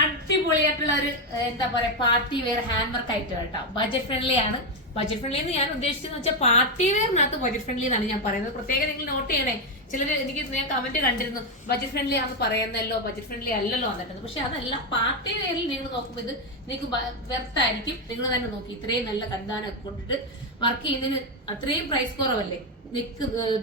അടിപൊളിയായിട്ടുള്ള ഒരു എന്താ പറയാ പാർട്ടി വെയർ ഹാൻഡ് വർക്ക് ആയിട്ട് കേട്ടോ. ബഡ്ജറ്റ് ഫ്രണ്ട്ലി ആണ്. ബഡ്ജറ്റ് ഫ്രണ്ട്ലി എന്ന് ഞാൻ ഉദ്ദേശിച്ചതെന്ന് വെച്ചാൽ പാർട്ടി വെയറിനകത്ത് ബഡ്ജറ്റ് ഫ്രണ്ട്ലി എന്നാണ് ഞാൻ പറയുന്നത്. പ്രത്യേകം നിങ്ങൾ നോട്ട് ചെയ്യണേ. ചിലർ ഞാൻ കമന്റ് കണ്ടിരുന്നു ബഡ്ജറ്റ് ഫ്രണ്ട്ലി ആണെന്ന് പറയുന്നല്ലോ, ബഡ്ജറ്റ് ഫ്രണ്ട്ലി അല്ലല്ലോ എന്നിട്ട്. പക്ഷെ അതല്ല, പാർട്ടി വെയറിൽ നിങ്ങൾ നോക്കുമ്പോൾ ഇത് നിങ്ങൾക്ക് വ്യർത്ഥായിരിക്കും. നിങ്ങൾ തന്നെ നോക്കി ഇത്രയും നല്ല കണ്ടാനൊക്കെ കൊണ്ടിട്ട് വർക്ക് ചെയ്യുന്നതിന് അത്രയും പ്രൈസ് കുറവല്ലേ.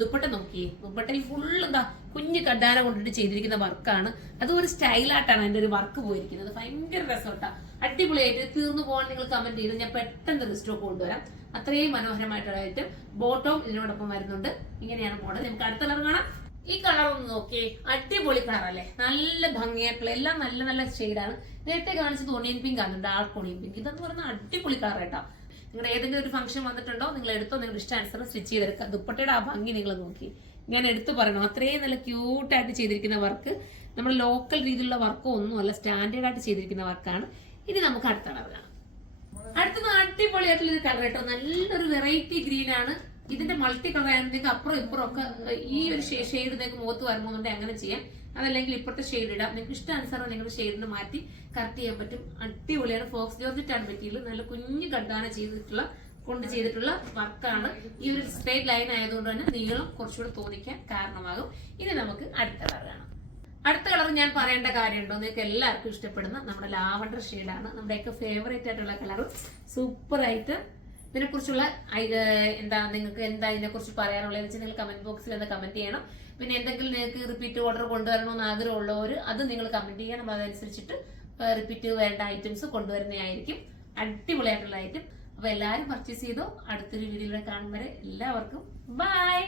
ദുപ്പട്ട നോക്കിയേ, ദുപ്പട്ടയിൽ ഫുൾ എന്താ കുഞ്ഞു കഡാന കൊണ്ടിട്ട് ചെയ്തിരിക്കുന്ന വർക്കാണ്. അത് ഒരു സ്റ്റൈലായിട്ടാണ് അതിന്റെ ഒരു വർക്ക് പോയിരിക്കുന്നത്. ഭയങ്കര രസമായിട്ടാ, അടിപൊളിയായിട്ട്. തീർന്നു പോകാൻ നിങ്ങൾ കമന്റ് ചെയ്ത് ഞാൻ പെട്ടെന്ന് റിസ്റ്റോക്ക് കൊണ്ടുവരാം. അത്രയും മനോഹരമായിട്ടുള്ളതായിട്ട് ബോട്ടവും ഇതിനോടൊപ്പം വരുന്നുണ്ട്. ഇങ്ങനെയാണ് മോഡൽ. നമുക്ക് അടുത്ത കളർ കാണാം. ഈ കളർ ഒന്ന് നോക്കിയേ, അടിപൊളി കളർ അല്ലേ, നല്ല ഭംഗിയായിട്ടുള്ള എല്ലാം നല്ല നല്ല ഷെയ്ഡാണ്. നേരത്തെ കാണിച്ചത് ഒണിയൻ പിങ്ക് ആണ്, ഡാർക്ക് ഒണിയൻ പിങ്ക്. ഇതെന്ന് പറഞ്ഞാൽ അടിപൊളി കളർ കേട്ടോ. നിങ്ങളുടെ ഏതെങ്കിലും ഒരു ഫംഗ്ഷൻ വന്നിട്ടുണ്ടോ, നിങ്ങൾ എടുത്തോ, നിങ്ങളുടെ ഇഷ്ടാനുസരണം സ്റ്റിച്ച് ചെയ്തെടുക്കുക. ദുപ്പട്ടയുടെ ആ ഭംഗി നിങ്ങൾ നോക്കി, ഞാൻ എടുത്തു പറയണം. അത്രയും നല്ല ക്യൂട്ടായിട്ട് ചെയ്തിരിക്കുന്ന വർക്ക്. നമ്മൾ ലോക്കൽ രീതിയിലുള്ള വർക്കോ ഒന്നുമല്ല, സ്റ്റാൻഡേർഡ് ആയിട്ട് ചെയ്തിരിക്കുന്ന വർക്കാണ്. ഇനി നമുക്ക് അടുത്ത കളർ കാണാം. അടുത്തത് അടിപൊളിയായിട്ടുള്ള ഒരു കളർ കേട്ടോ, നല്ലൊരു വെറൈറ്റി ഗ്രീൻ ആണ്. ഇതിന്റെ മൾട്ടി കളർ ആയതുകൊണ്ട് അപ്പുറം ഇപ്പുറം ഒക്കെ ഈ ഒരു ഷെയ്ഡ് നിങ്ങൾക്ക് മുഖത്ത് വരണമെന്നുണ്ടെങ്കിൽ അങ്ങനെ ചെയ്യാം. അതല്ലെങ്കിൽ ഇപ്പോഴത്തെ ഷെയ്ഡ് ഇടാം. നിങ്ങൾക്ക് ഇഷ്ടാനുസരണം നിങ്ങളുടെ ഷെയ്ഡിന് മാറ്റി കറക്റ്റ് ചെയ്യാൻ പറ്റും. അടിപൊളിയാണ്. ഫോക്സ് ജോർജറ്റ് ആണ് മെറ്റീരിയൽ. നല്ല കുഞ്ഞു കണ്ടാന ചെയ്തിട്ടുള്ള വർക്കാണ്. ഈ ഒരു സ്ട്രേറ്റ് ലൈൻ ആയതുകൊണ്ട് തന്നെ നീളം കുറച്ചുകൂടെ തോന്നിക്കാൻ കാരണമാകും. ഇനി നമുക്ക് അടുത്ത കളർ കാണാം. അടുത്ത കളർ ഞാൻ പറയേണ്ട കാര്യമുണ്ടോ, നിങ്ങൾക്ക് എല്ലാവർക്കും ഇഷ്ടപ്പെടുന്ന നമ്മുടെ ലാവണ്ടർ ഷെയ്ഡാണ്. നമ്മുടെയൊക്കെ ഫേവറേറ്റ് ആയിട്ടുള്ള കളർ. സൂപ്പർ ആയിട്ട് ഇതിനെ കുറിച്ചുള്ള നിങ്ങൾക്ക് എന്താ ഇതിനെ കുറിച്ച് പറയാനുള്ളതെന്ന് വെച്ചാൽ നിങ്ങൾ കമന്റ് ബോക്സിൽ ഒന്ന് കമന്റ് ചെയ്യണം. പിന്നെ എന്തെങ്കിലും നിങ്ങൾക്ക് റിപ്പീറ്റ് ഓർഡർ കൊണ്ടുവരണമെന്ന് ആഗ്രഹമുള്ളവർ അത് നിങ്ങൾ കമന്റ് ചെയ്യണം. അതനുസരിച്ചിട്ട് റിപ്പീറ്റ് വേണ്ട ഐറ്റംസ് കൊണ്ടുവരുന്നതായിരിക്കും. അടിപൊളിയായിട്ടുള്ള ഐറ്റം. അപ്പൊ എല്ലാവരും പർച്ചേസ് ചെയ്തോ. അടുത്തൊരു വീഡിയോയിലൂടെ കാണും വരെ എല്ലാവർക്കും ബൈ.